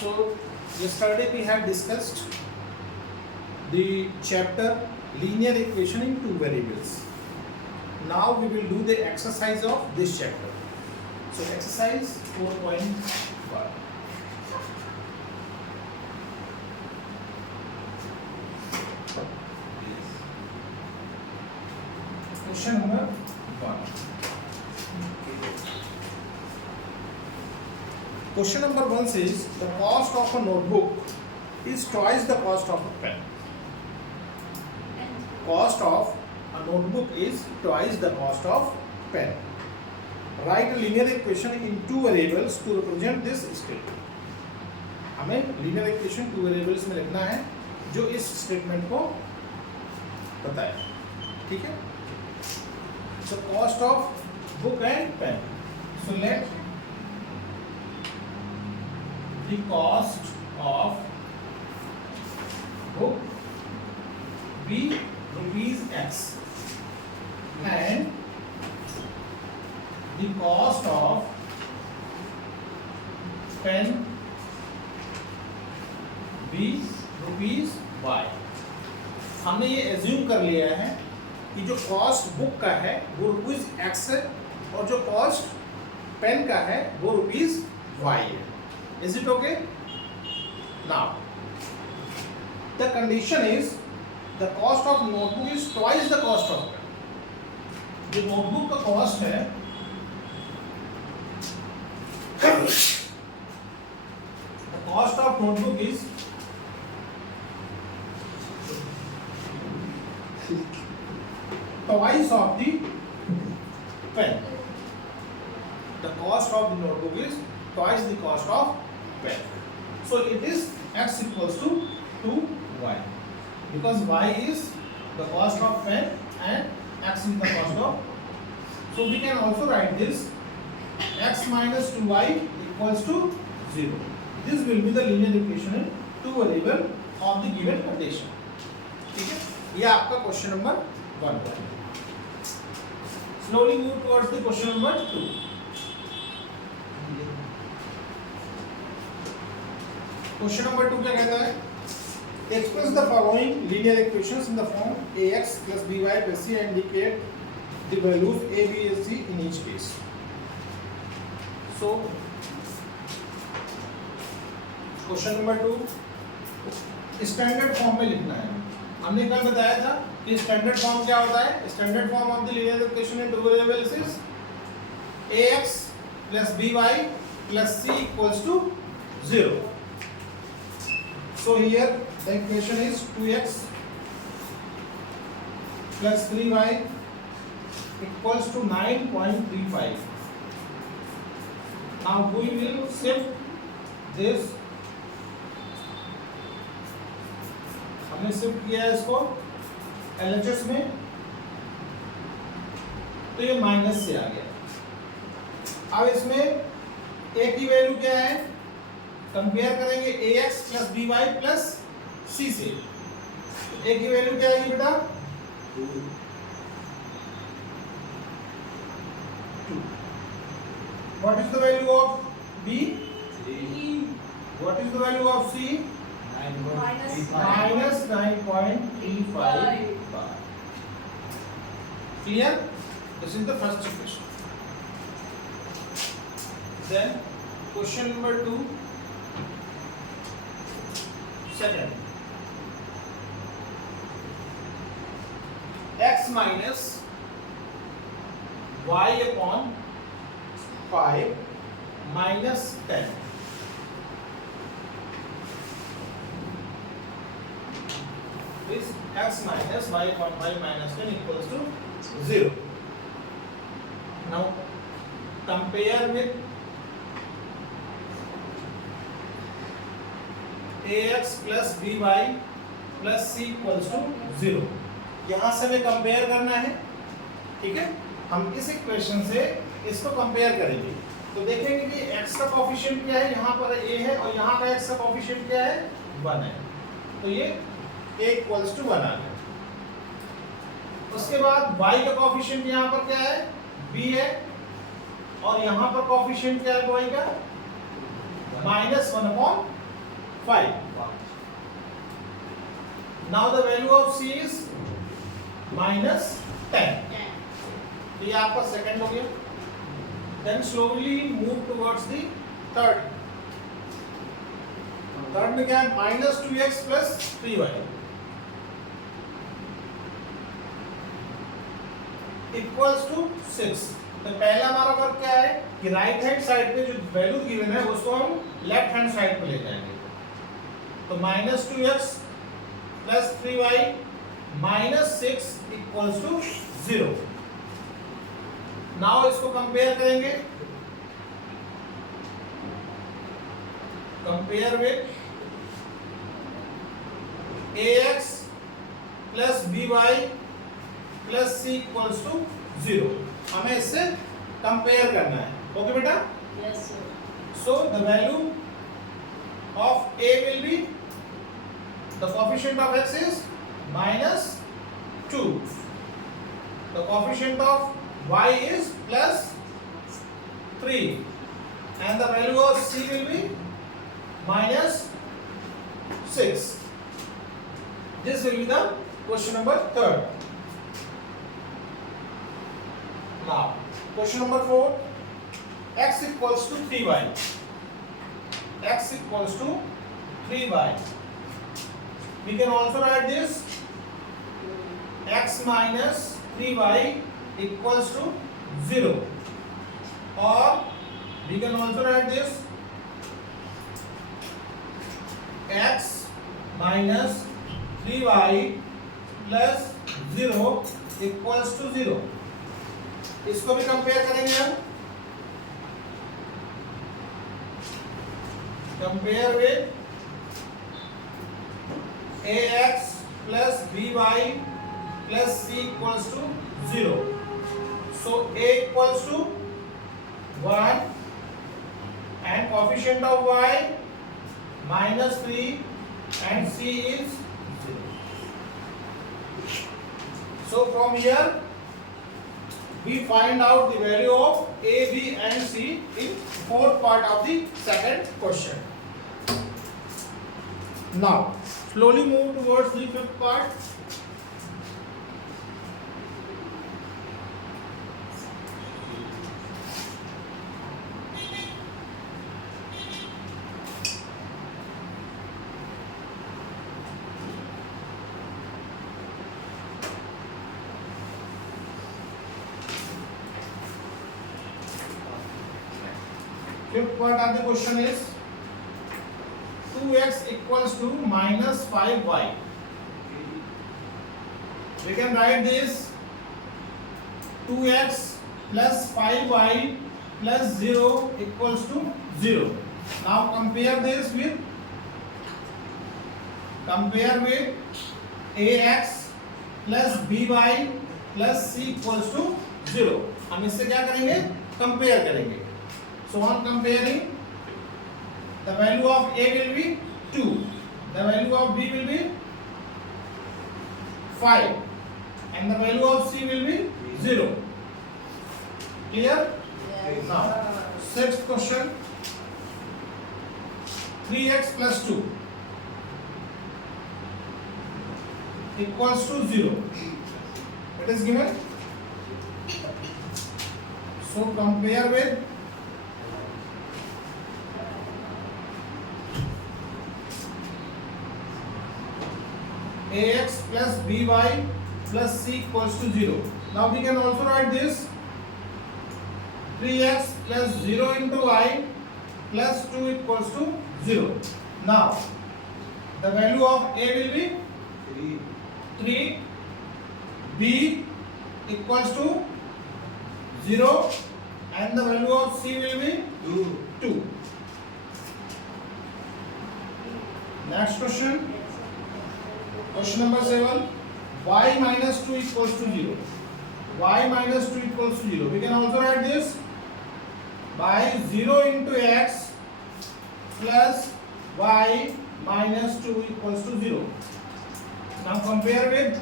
So yesterday we had discussed the chapter linear equation in two variables. Now we will do the exercise of this chapter. So exercise 4.1. Question number 1. Question number 1 says the cost of a notebook is twice the cost of a pen. Cost of a notebook is twice the cost of pen. Write a linear equation in two variables to represent this statement. हमें linear equation two variables में लिखना है जो इस statement को बताए. ठीक है? So cost of book and pen. So let the cost of book be rupees X and the cost of pen be rupees Y. हमने ये एज्यूम कर लिया है कि जो कॉस्ट बुक का है वो रुपीज X है और जो कॉस्ट पेन का है वो रुपीज Y है. Is it okay? Now the condition is the cost of notebook is twice the cost of pen. जो नोटबुक का कॉस्ट है the cost of notebook is twice of the pen. The cost of the notebook is twice the cost of pen. So it is X equals to 2Y because Y is the cost of pen and X is the cost of. So we can also write this X minus 2Y equals to 0. This will be the linear equation in two variable of the given condition. ठीक है, ये आपका question number 1 है. Slowly move towards the question number 2. Question number 2 क्या कहता है? Express the following linear equations in the form ax plus by plus c and indicate the values a, b and c in each case. So, question number 2 standard form में लिखना है. हमने कल बताया था कि स्टैंडर्ड फॉर्म क्या होता है. Standard form of the linear equation in two variables is ax plus by plus c equals to 0. So here the equation is 2x plus 3y equals to 9.35. Now we will shift this. हमने shift किया है इसको LHS में तो ये minus से आ गया. अब इसमें a की वैल्यू क्या है? कंपेयर करेंगे ax plus by plus c से. a की वैल्यू क्या आएगी बेटा? 2. What is the value of b? 3. What is the value of c? minus 9.35 bar. Clear? This is the first equation. Then question number 2. Second. X minus y upon 5 minus 10. Is x minus y upon 5 minus 10 equals to 0. Now compare with ax plus by plus c equals to 0. यहाँ से हमें compare करना है. ठीक है, हम इस equation से इसको कंपेयर करेंगे तो देखेंगे कि x का कोफिशिएंट क्या है. यहाँ पर a है और यहाँ का x का कोफिशिएंट क्या है? 1 है. तो ये a इक्वल्स टू 1 आ गया. उसके बाद y का कोफिशिएंट यहाँ पर क्या है? b है और यहाँ पर कोफिशिएंट क्या है y का? -1/2. 5. Now the value of C is minus 10. तो ये आपका सेकंड हो गया. Then slowly move towards the third. Third में क्या है? Minus 2x plus 3y equals to 6. तो पहला हमारा वर्क क्या है कि राइट हैंड साइड पे जो वैल्यू गिवन है उसको हम लेफ्ट हैंड साइड पे ले जाएंगे. तो minus 2x plus 3y minus 6 equals to 0. Now इसको कंपेयर करेंगे. Compare with ax plus by plus c equals to 0. हमें इससे कंपेयर करना है. ओके बेटा? Yes, sir. So the value of a will be, the coefficient of x is minus 2. The coefficient of y is plus 3. And the value of c will be minus 6. This will be the question number 3rd. Now, question number 4. X equals to 3y. X equals to 3y. We can also write this x minus 3y equals to 0. Or we can also write this x minus 3y plus 0 equals to 0. इसको भी compare करेंगे हम. Compare with ax plus by plus c equals to 0. So a equals to 1 and coefficient of y minus 3 and c is 0. So from here we find out the value of a, b and c in fourth part of the second question. Now slowly move towards the fifth part. Fifth part of the question is 2x equals to minus 5y. We can write this 2x plus 5y plus 0 equals to 0. Now compare this with ax plus by plus c equals to 0. हम इससे क्या करेंगे? Compare करेंगे. So on comparing, the value of a will be 2, the value of b will be 5 and the value of c will be 0. Clear? Yes. Now sixth question, 3x plus 2 equals to 0. It is given. So compare with ax plus by plus c equals to 0. Now we can also write this 3x plus 0 into y plus 2 equals to 0. Now the value of a will be 3, b equals to 0 and the value of c will be 2. Next question. Question number 7. Y minus 2 equals to 0. Y minus 2 equals to 0. We can also write this by 0 into x plus y minus 2 equals to 0. Now compare with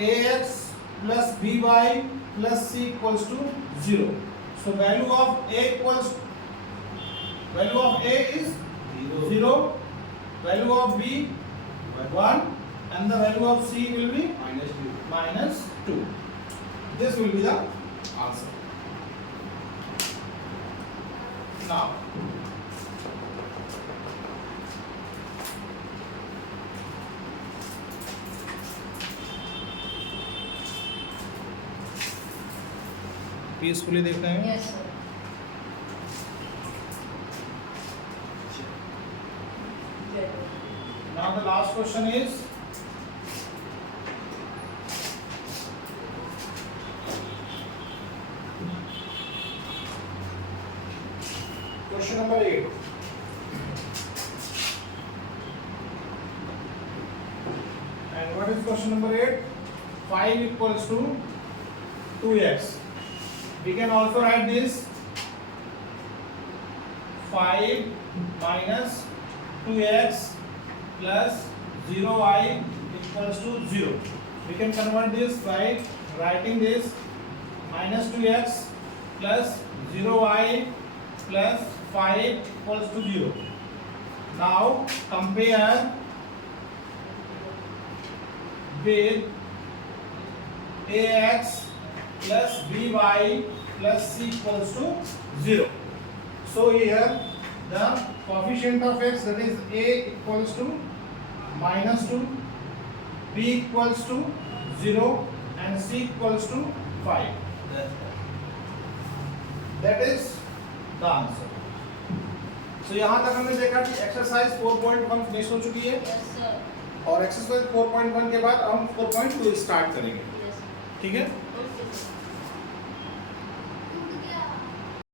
ax plus by plus c equals to 0. So value of a is 0, value of b 1, and the value of c will be minus 2. This will be the answer. Now peacefully देखते हैं. Yes, sir. Now the last question is question number 8. And what is question number 8? 5 equals to 2x. We can also write this 5 minus 2x plus 0y equals to 0. We can convert this by writing this minus 2x plus 0y plus 5 equals to 0. Now compare with ax plus by plus c equals to 0. So here the coefficient of x, that is a equals to minus 2, b equals to 0, and c equals to 5. That is the answer. So यहाँ तक हमने देखा कि exercise 4.1 finish हो चुकी है. Yes, sir. और exercise 4.1 के बाद हम 4.2 स्टार्ट करेंगे. Yes. ठीक है. Okay, sir.